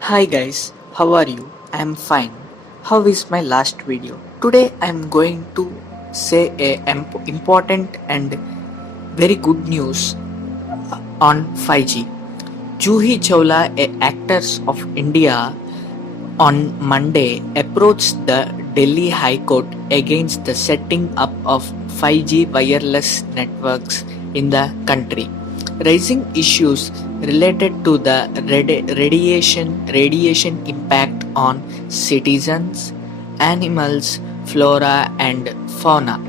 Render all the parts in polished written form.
Hi guys, how are you? I am fine. How is my last video? Today I am going to say a important and very good news on 5G. Juhi Chawla, a actors of India, on Monday approached the Delhi High Court against the setting up of 5G wireless networks in the country, raising issues related to the radiation impact on citizens, animals, flora and fauna.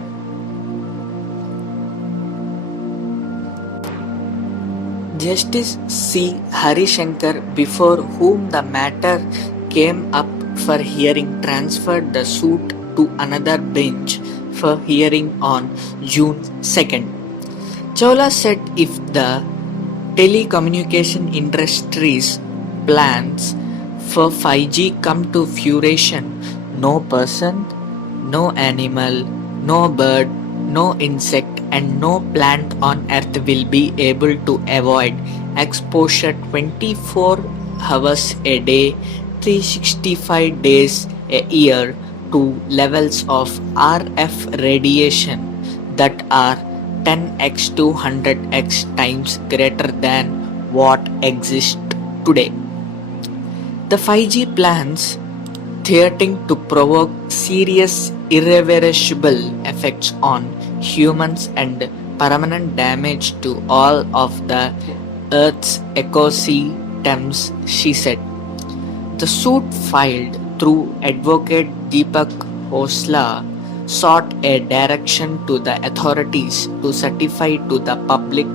Justice C. Harishankar, before whom the matter came up for hearing, transferred the suit to another bench for hearing on June 2nd. Chawla said if the telecommunication industry's plans for 5G come to fruition, no person, no animal, no bird, no insect, and no plant on earth will be able to avoid exposure 24 hours a day, 365 days a year to levels of RF radiation that are 10x to 100x times greater than what exists today. The 5G plans threatening to provoke serious irreversible effects on humans and permanent damage to all of the Earth's ecosystems, she said. The suit filed through advocate Deepak Hosla sought a direction to the authorities to certify to the public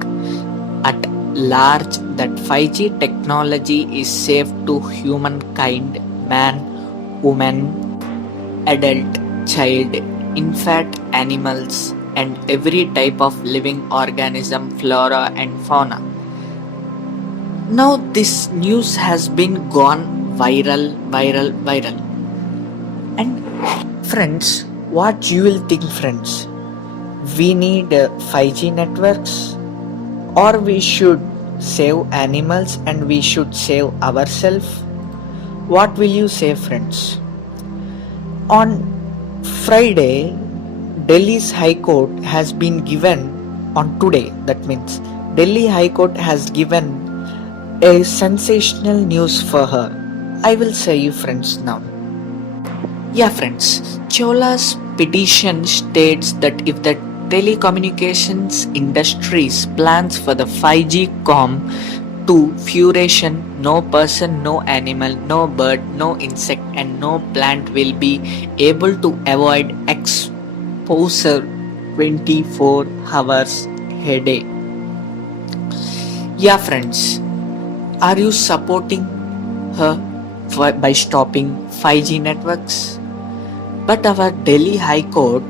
at large that 5G technology is safe to humankind, man, woman, adult, child, infant, animals, and every type of living organism, flora, and fauna. Now, this news has been gone viral. And friends, what you will think, friends? We need 5G networks, or we should save animals and we should save ourselves? What will you say, friends? On Friday, Delhi's High Court has been given on today. That means Delhi High Court has given a sensational news for her. I will say you, friends, now. Yeah, friends, Chola's petition states that if the telecommunications industry's plans for the 5G come to fruition, no person, no animal, no bird, no insect, and no plant will be able to avoid exposure 24 hours a day. Yeah, friends, are you supporting her by stopping 5G networks? But our Delhi High Court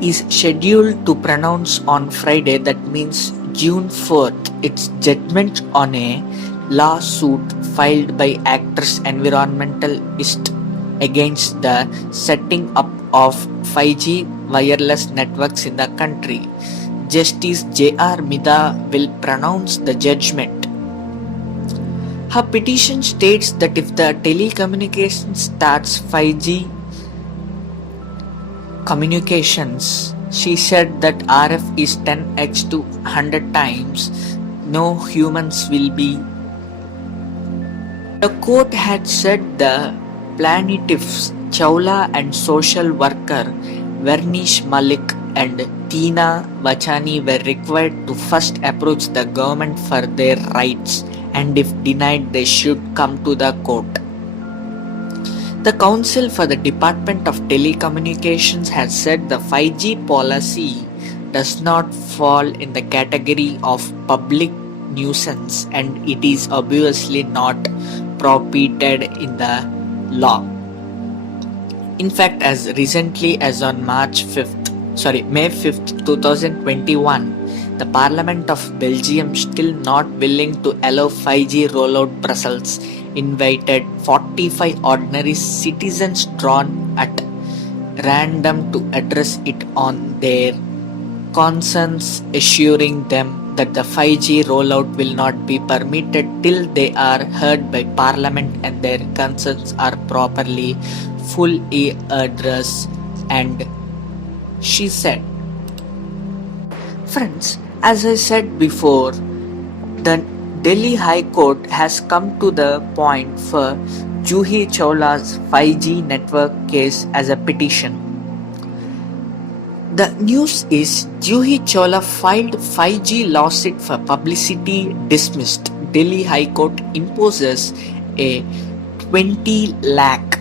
is scheduled to pronounce on Friday, that means June 4th, its judgment on a lawsuit filed by actors environmentalists against the setting up of 5G wireless networks in the country. Justice J.R. Mida will pronounce the judgment. Her petition states that if the telecommunication starts 5G communications, she said that RF is 10x to 100 times, no humans will be. The court had said the plaintiffs Chawla and social worker Vernish Malik and Tina Vachani were required to first approach the government for their rights, and if denied they should come to the court. The Council for the Department of Telecommunications has said the 5G policy does not fall in the category of public nuisance and it is obviously not prohibited in the law. In fact, as recently as on May 5th, 2021, the Parliament of Belgium, still not willing to allow 5G rollout, Brussels invited 45 ordinary citizens drawn at random to address it on their concerns, assuring them that the 5G rollout will not be permitted till they are heard by Parliament and their concerns are properly fully addressed. And she said, friends, as I said before, the Delhi High Court has come to the point for Juhi Chawla's 5G network case as a petition. The news is Juhi Chawla filed 5G lawsuit for publicity dismissed. Delhi High Court imposes a 20 lakh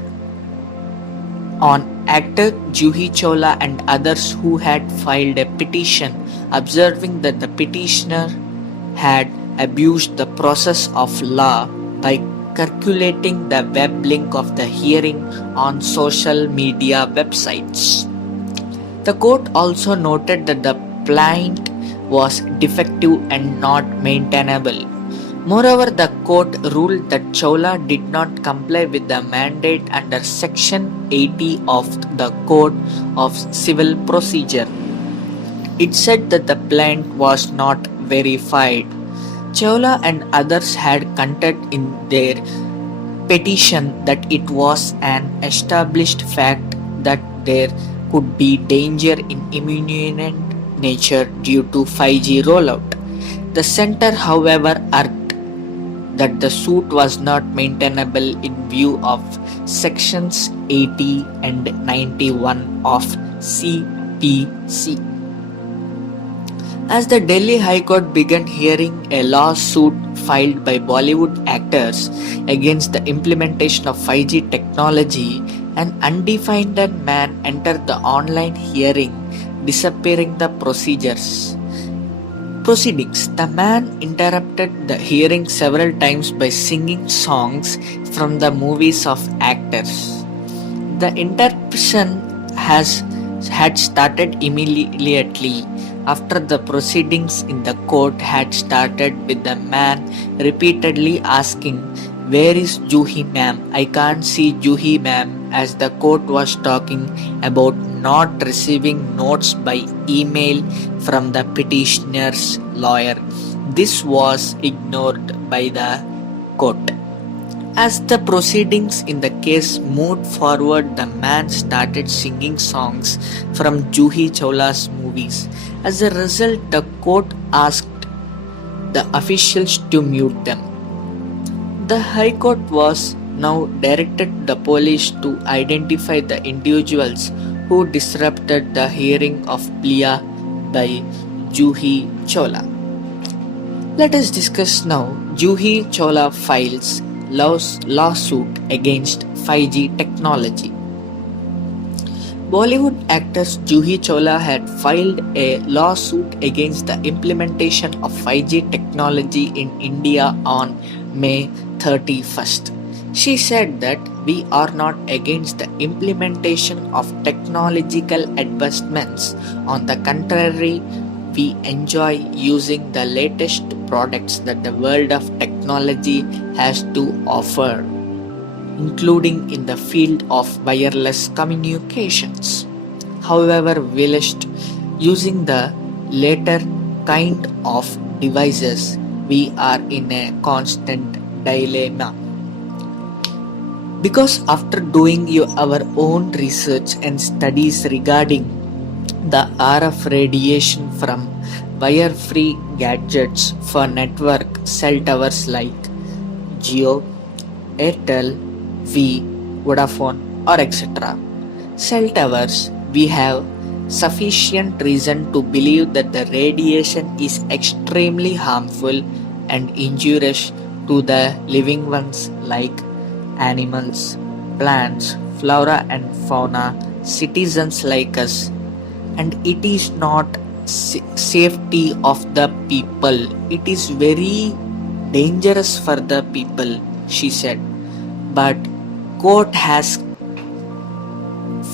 on actor Juhi Chawla and others who had filed a petition, observing that the petitioner had abused the process of law by circulating the web link of the hearing on social media websites. The court also noted that the plaint was defective and not maintainable. Moreover, the court ruled that Chawla did not comply with the mandate under Section 80 of the Code of Civil Procedure. It said that the plaint was not verified. Chawla and others had contended in their petition that it was an established fact that there could be danger in imminent nature due to 5G rollout. The center, however, argued that the suit was not maintainable in view of Sections 80 and 91 of CPC. As the Delhi High Court began hearing a lawsuit filed by Bollywood actors against the implementation of 5G technology, an undefined man entered the online hearing, disappearing the proceedings. The man interrupted the hearing several times by singing songs from the movies of actors. The interruption had started immediately after the proceedings in the court had started, with the man repeatedly asking, "Where is Juhi ma'am? I can't see Juhi ma'am," as the court was talking about not receiving notes by email from the petitioner's lawyer. This was ignored by the court. As the proceedings in the case moved forward, the man started singing songs from Juhi Chawla's movies. As a result, the court asked the officials to mute them. The High Court was now directed the police to identify the individuals who disrupted the hearing of plea by Juhi Chawla. Let us discuss now. Juhi Chawla files lawsuit against 5G technology. Bollywood actress Juhi Chawla had filed a lawsuit against the implementation of 5G technology in India on May 31st. She said that we are not against the implementation of technological advancements. On the contrary, we enjoy using the latest products that the world of technology has to offer, including in the field of wireless communications. However, whilst using the latter kind of devices, we are in a constant dilemma. Because after doing our own research and studies regarding the RF radiation from wire-free gadgets for network cell towers like Jio, Airtel, V, Vodafone or etc. cell towers, we have sufficient reason to believe that the radiation is extremely harmful and injurious to the living ones like animals, plants, flora and fauna, citizens like us, and it is not safety of the people. It is very dangerous for the people, she said. But court has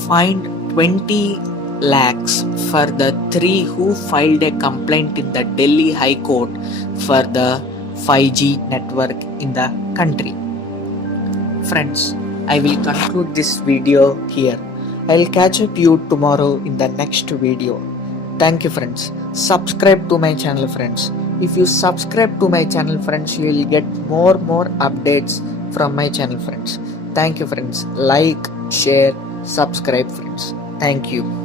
fined 20 lakhs for the three who filed a complaint in the Delhi High Court for the 5G network in the country. Friends, I will conclude this video here. I'll catch up you tomorrow in the next video. Thank you friends. Subscribe to my channel friends. If you subscribe to my channel friends, you will get more updates from my channel friends. Thank you friends. Like, share, subscribe friends. Thank you.